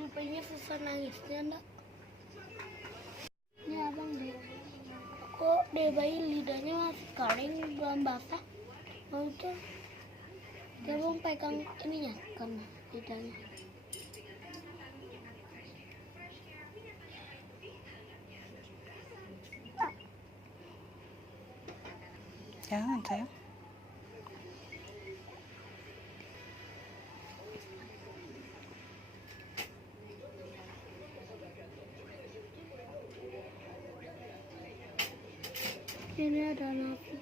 Rupanya susah nangisnya enggak? Ini abang deh. Kok deh bayi lidahnya masih kering belum basah? Mau itu dia belum pegang ininya kan lidahnya. Jangan sayang. Ini ada nasi.